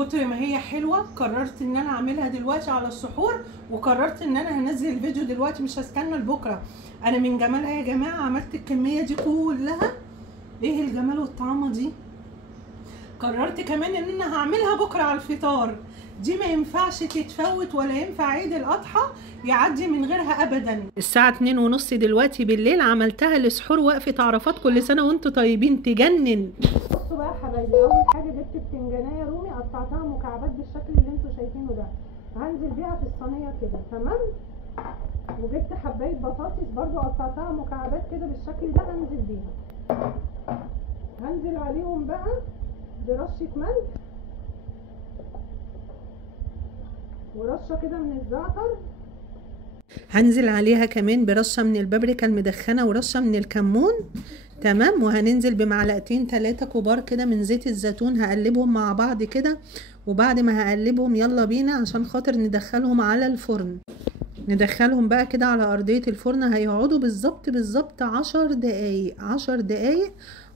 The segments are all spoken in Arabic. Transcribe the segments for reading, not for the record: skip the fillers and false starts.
كتر ما هي حلوه قررت ان انا اعملها دلوقتي على السحور، وقررت ان انا هنزل الفيديو دلوقتي مش هستنى لبكره. انا من جمالها يا جماعه عملت الكميه دي كلها. ايه الجمال والطعامه دي. قررت كمان ان انا هعملها بكره على الفطار. دي ما ينفعش تتفوت ولا ينفع عيد الاضحى يعدي من غيرها ابدا. الساعه 2:30 دلوقتي بالليل عملتها لسحور وقفه عرفات. كل سنه وانتم طيبين تجنن. بصوا بقى يا حبايبي، اول حاجه جبت بتنجانيه رومي قطعتها مكعبات بالشكل اللي انتم شايفينه ده، هنزل بيها في الصينيه كده تمام. وجبت حبايه بطاطس برضو قطعتها مكعبات كده بالشكل ده، هنزل بيها. هنزل عليهم بقى برشه ملح ورشه كده من الزعتر. هنزل عليها كمان برشه من البابريكا المدخنه ورشه من الكمون تمام. وهننزل بمعلقتين 3 كبار كده من زيت الزيتون، هقلبهم مع بعض كده. وبعد ما هقلبهم يلا بينا عشان خاطر ندخلهم على الفرن. ندخلهم بقى كده على ارضيه الفرن، هيقعدوا بالظبط 10 دقايق 10 دقايق.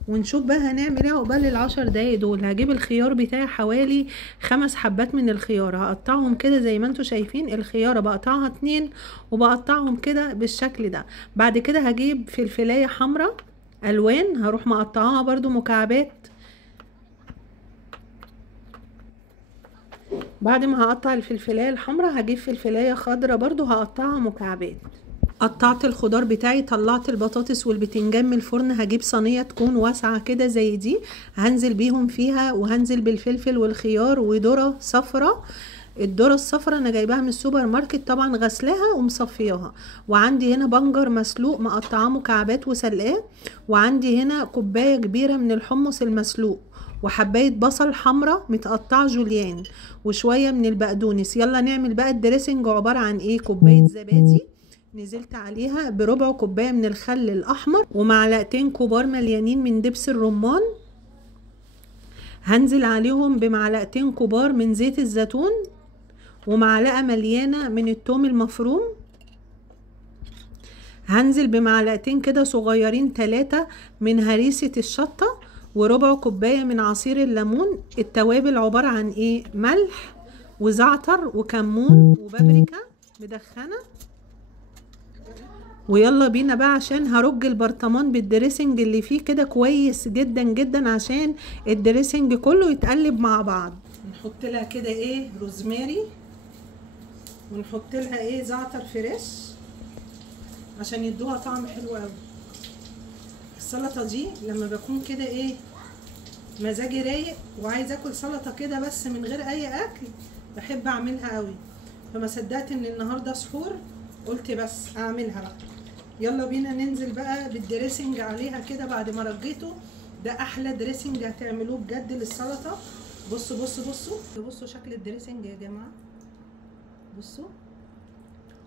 ونشوف بقى هنعمل ايه عقبال ال10 دقايق دول. هجيب الخيار بتاعي حوالي 5 حبات من الخيار، هقطعهم كده زي ما انتم شايفين. الخياره بقطعها 2 وبقطعهم كده بالشكل ده. بعد كده هجيب فلفلايه حمراء الوان، هروح مقطعاها برضو مكعبات. بعد ما هقطع الفلفلايه الحمراء هجيب فلفلايه خضراء برضو هقطعها مكعبات. قطعت الخضار بتاعي، طلعت البطاطس والبتنجان من الفرن. هجيب صينيه تكون واسعه كده زي دي، هنزل بيهم فيها. وهنزل بالفلفل والخيار وذره صفراء. الذره الصفراء انا جايباها من السوبر ماركت طبعا، غسلاها ومصفياها. وعندي هنا بنجر مسلوق مقطعاه مكعبات وسلقاه. وعندي هنا كوبايه كبيره من الحمص المسلوق، وحبايه بصل حمراء متقطعه جوليان، وشويه من البقدونس. يلا نعمل بقى الدريسنج. عباره عن ايه؟ كوبايه زبادي نزلت عليها بربع كوبايه من الخل الاحمر، ومعلقتين كبار مليانين من دبس الرمان. هنزل عليهم بمعلقتين كبار من زيت الزيتون، ومعلقه مليانه من الثوم المفروم. هنزل بمعلقتين كده صغيرين 3 من هريسه الشطه، وربع كوبايه من عصير الليمون. التوابل عباره عن ايه؟ ملح وزعتر وكمون وبابريكا مدخنه. ويلا بينا بقى عشان هرج البرطمان بالدريسنج اللي فيه كده كويس جدا جدا، عشان الدريسنج كله يتقلب مع بعض. نحط لها كده ايه؟ روزماري، ونحط لها ايه؟ زعتر فريش عشان يدوها طعم حلو قوي. السلطه دي لما بكون كده ايه مزاجي رايق وعايز اكل سلطه كده بس من غير اي اكل، بحب اعملها قوي. فما صدقت ان النهارده سحور، قلت بس اعملها بقى. يلا بينا ننزل بقى بالدريسنج عليها كده بعد ما رجيته. ده احلى دريسنج هتعملوه بجد للسلطه. بصوا بصوا بصوا بصوا شكل الدريسنج يا جماعه. بصوا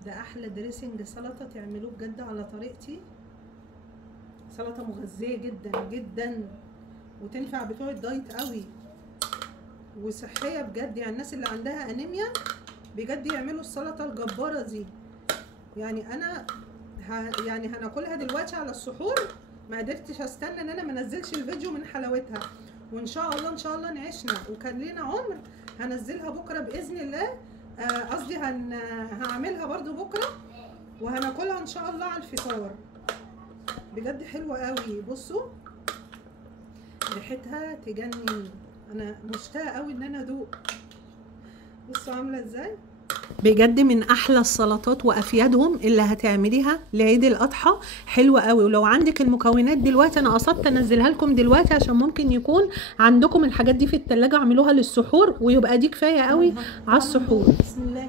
ده احلى دريسنج سلطه تعملوه بجد على طريقتي. سلطه مغذيه جدا جدا، وتنفع بتوع الدايت قوي، وصحيه بجد. يعني الناس اللي عندها انيميا بجد يعملوا السلطه الجباره دي. يعني انا يعني هناكلها دلوقتي على السحور. ما قدرتش استنى ان انا ما انزلش الفيديو من حلاوتها. وان شاء الله ان شاء الله نعيشنا وكان لينا عمر هنزلها بكره باذن الله. قصدي هعملها برضو بكره وهناكلها ان شاء الله على الفطار. بجد حلوه قوي. بصوا ريحتها تجنن. انا مشتاقه قوي ان انا ادوق. بصوا عامله ازاي. بجد من احلى السلطات وافيدهم اللي هتعمليها لعيد الاضحى. حلوه قوي. ولو عندك المكونات دلوقتي انا قصدت انزلها لكم دلوقتي عشان ممكن يكون عندكم الحاجات دي في التلاجة، اعملوها للسحور ويبقى دي كفايه قوي على السحور. بسم الله.